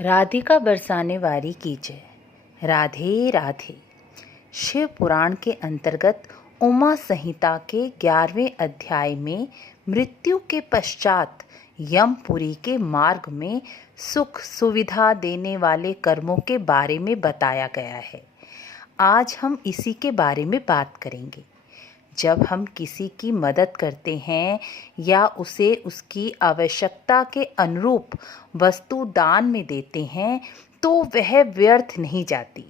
राधिका बरसाने वारी की जय। राधे राधे। शिव पुराण के अंतर्गत उमा संहिता के 11वें अध्याय में मृत्यु के पश्चात यमपुरी के मार्ग में सुख सुविधा देने वाले कर्मों के बारे में बताया गया है। आज हम इसी के बारे में बात करेंगे। जब हम किसी की मदद करते हैं या उसे उसकी आवश्यकता के अनुरूप वस्तु दान में देते हैं तो वह व्यर्थ नहीं जाती।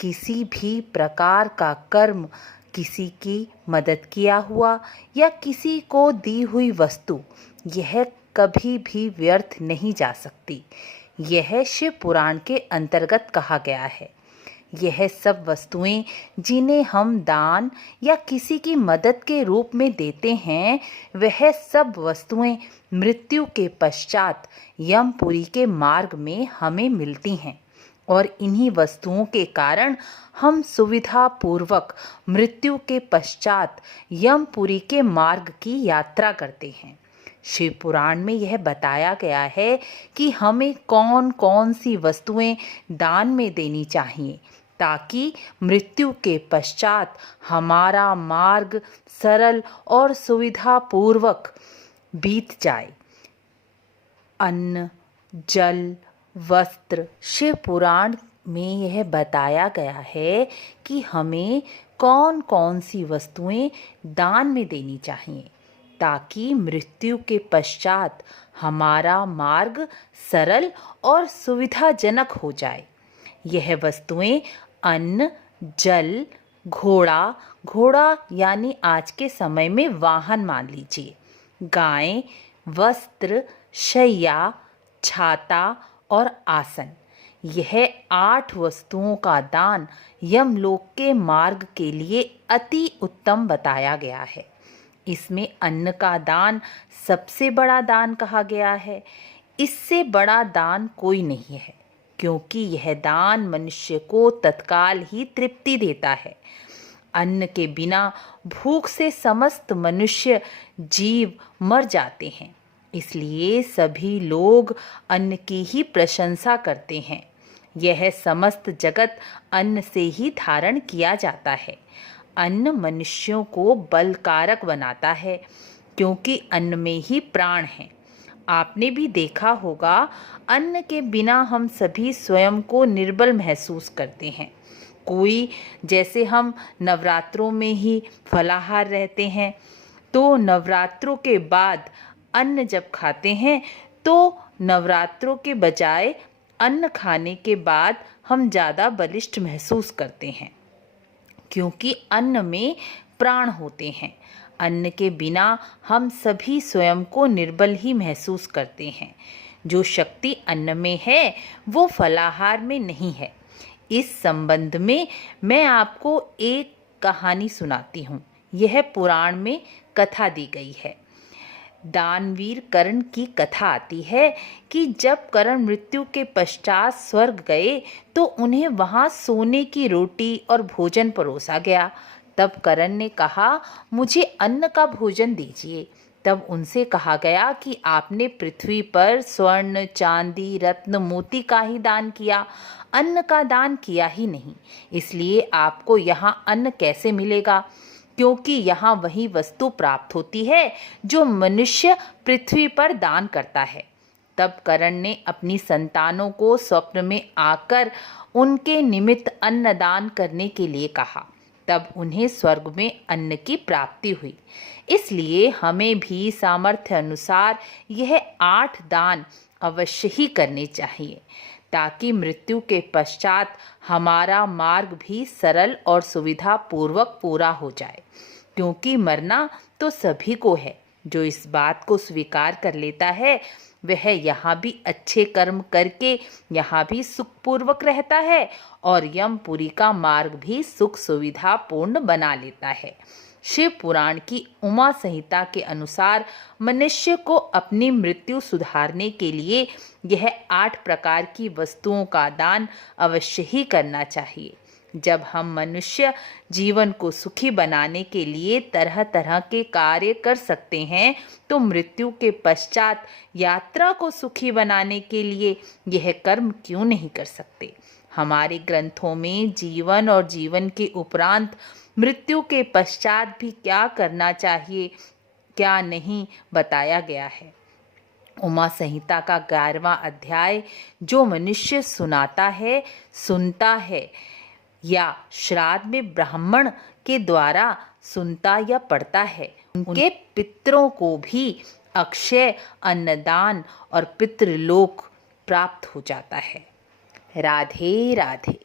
किसी भी प्रकार का कर्म, किसी की मदद किया हुआ या किसी को दी हुई वस्तु, यह कभी भी व्यर्थ नहीं जा सकती। यह शिव पुराण के अंतर्गत कहा गया है। यह सब वस्तुएं जिन्हें हम दान या किसी की मदद के रूप में देते हैं, वह सब वस्तुएं मृत्यु के पश्चात यमपुरी के मार्ग में हमें मिलती हैं और इन्हीं वस्तुओं के कारण हम सुविधा पूर्वक मृत्यु के पश्चात यमपुरी के मार्ग की यात्रा करते हैं। शिव पुराण में यह बताया गया है कि हमें कौन कौन सी वस्तुएं दान में देनी चाहिए ताकि मृत्यु के पश्चात हमारा मार्ग सरल और सुविधापूर्वक बीत जाए। अन्न, जल, वस्त्र। शिव पुराण में यह बताया गया है कि हमें कौन कौन सी वस्तुएं दान में देनी चाहिए ताकि मृत्यु के पश्चात हमारा मार्ग सरल और सुविधाजनक हो जाए। यह वस्तुएं अन्न, जल, घोड़ा यानी आज के समय में वाहन मान लीजिए, गाय, वस्त्र, शैया, छाता और आसन। यह 8 वस्तुओं का दान यमलोक के मार्ग के लिए अति उत्तम बताया गया है। इसमें अन्न का दान सबसे बड़ा दान कहा गया है। इससे बड़ा दान कोई नहीं है, क्योंकि यह दान मनुष्य को तत्काल ही तृप्ति देता है। अन्न के बिना भूख से समस्त मनुष्य जीव मर जाते हैं, इसलिए सभी लोग अन्न की ही प्रशंसा करते हैं। यह समस्त जगत अन्न से ही धारण किया जाता है। अन्न मनुष्यों को बलकारक बनाता है, क्योंकि अन्न में ही प्राण है। आपने भी देखा होगा, अन्न के बिना हम सभी स्वयं को निर्बल महसूस करते हैं। कोई, जैसे हम नवरात्रों में ही फलाहार रहते हैं, तो नवरात्रों के बाद अन्न जब खाते हैं तो नवरात्रों के बजाय अन्न खाने के बाद हम ज़्यादा बलिष्ठ महसूस करते हैं, क्योंकि अन्न में प्राण होते हैं। अन्न के बिना हम सभी स्वयं को निर्बल ही महसूस करते हैं। जो शक्ति अन्न में है वो फलाहार में नहीं है। इस संबंध में मैं आपको एक कहानी सुनाती हूँ। यह पुराण में कथा दी गई है। दानवीर कर्ण की कथा आती है कि जब कर्ण मृत्यु के पश्चात स्वर्ग गए तो उन्हें वहाँ सोने की रोटी और भोजन परोसा गया। तब कर्ण ने कहा, मुझे अन्न का भोजन दीजिए। तब उनसे कहा गया कि आपने पृथ्वी पर स्वर्ण, चांदी, रत्न, मोती का ही दान किया, अन्न का दान किया ही नहीं। इसलिए आपको यहाँ अन्न कैसे मिलेगा, क्योंकि यहाँ वही वस्तु प्राप्त होती है जो मनुष्य पृथ्वी पर दान करता है। तब कर्ण ने अपनी संतानों को स्वप्न में आकर उनके निमित्त अन्न दान करने के लिए कहा। तब उन्हें स्वर्ग में अन्न की प्राप्ति हुई। इसलिए हमें भी सामर्थ्य अनुसार यह 8 दान अवश्य ही करने चाहिए, ताकि मृत्यु के पश्चात हमारा मार्ग भी सरल और सुविधापूर्वक पूरा हो जाए। क्योंकि मरना तो सभी को है। जो इस बात को स्वीकार कर लेता है वह यहाँ भी अच्छे कर्म करके यहाँ भी सुखपूर्वक रहता है और यमपुरी का मार्ग भी सुख सुविधा पूर्ण बना लेता है। शिव पुराण की उमा संहिता के अनुसार मनुष्य को अपनी मृत्यु सुधारने के लिए यह 8 प्रकार की वस्तुओं का दान अवश्य ही करना चाहिए। जब हम मनुष्य जीवन को सुखी बनाने के लिए तरह तरह के कार्य कर सकते हैं, तो मृत्यु के पश्चात यात्रा को सुखी बनाने के लिए यह कर्म क्यों नहीं कर सकते। हमारे ग्रंथों में जीवन और जीवन के उपरांत मृत्यु के पश्चात भी क्या करना चाहिए, क्या नहीं बताया गया है। उमा संहिता का 11वां अध्याय जो मनुष्य सुनाता है, सुनता है या श्राद्ध में ब्राह्मण के द्वारा सुनता या पढ़ता है, उनके पितरों को भी अक्षय अन्नदान और पितृलोक प्राप्त हो जाता है। राधे राधे।